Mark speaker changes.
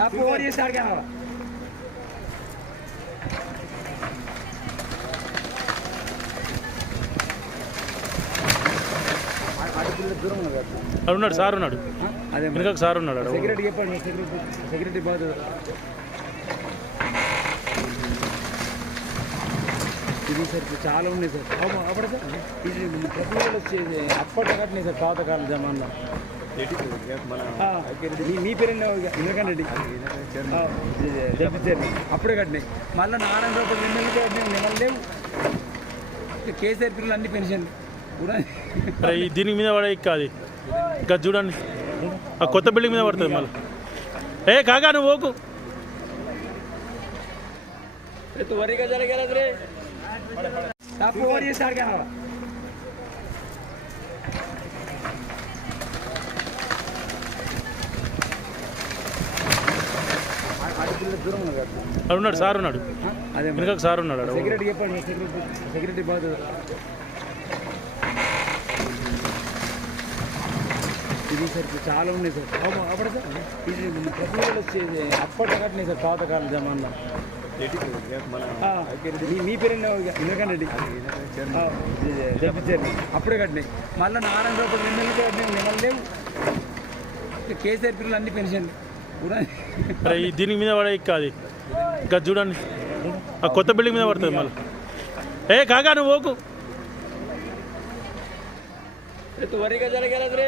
Speaker 1: కదా.
Speaker 2: అక్కడ ఉన్నాడు సార్ ఉన్నాడు. వెనుక సార్ ఉన్నాడు.
Speaker 1: సెక్యూరిటీ చెప్పండి సెక్యూరిటీ బాధ ఇది సార్ చాలా ఉన్నాయి సార్ అప్పుడు సార్ ఇది ప్రభుత్వాలు వచ్చేది అప్పటి కట్టినాయి సార్ పాతకాల జమాన్లో మీ- పేరు ఇంద్రకాంత్ రెడ్డి జడ్పి అప్పుడే కట్టినాయి మళ్ళీ నారాయణ రూపాయలు ఎమ్మెల్యే కట్టినాయి నెలలు లేవు కేసీఆర్ పిల్లలు అన్ని పెన్షన్
Speaker 2: ఈ దీని మీద పడే కాదు ఇంకా చూడండి. ఆ కొత్త బిల్డింగ్ మీద పడుతుంది మళ్ళీ. ఏ కాకా నువ్వు ఓకు
Speaker 1: త్వరగా జరగలేదు రే
Speaker 2: అక్కడ ఉన్నాడు సార్ ఉన్నాడు. వెనుక సార్ ఉన్నాడు.
Speaker 1: సెక్యూరిటీ చెప్పండి సెక్యూరిటీ బాధ. ఇది సార్ చాలా ఉన్నాయి సార్. అప్పుడు సార్. ఇది ప్రభుత్వాలు వచ్చేది అప్పటి కట్టినాయి సార్ పాతకాల జమాన్లో మీ- పేరు ఇది జడ్పి అప్పుడే కట్టినాయి. మళ్ళీ నారాయణ రూపాయలు కట్టినాయి. నెలలు లేవు. ఇక కేసీఆర్ పిల్లలు అన్ని పెన్షన్.
Speaker 2: అరే ఈ దీని మీద పడే కాదు ఇంకా చూడండి. ఆ కొత్త బిల్డింగ్ మీద పడుతుంది మళ్ళీ. ఏ కాగా నువ్వు ఓకు
Speaker 1: త్వరగా జరగలేదు